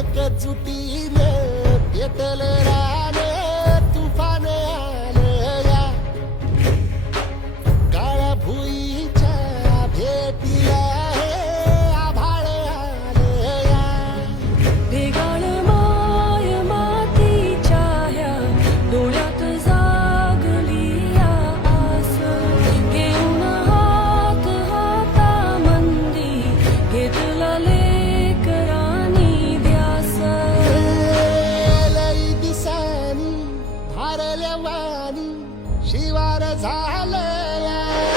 एकजुटीने पेटले वाणी शिवार झालं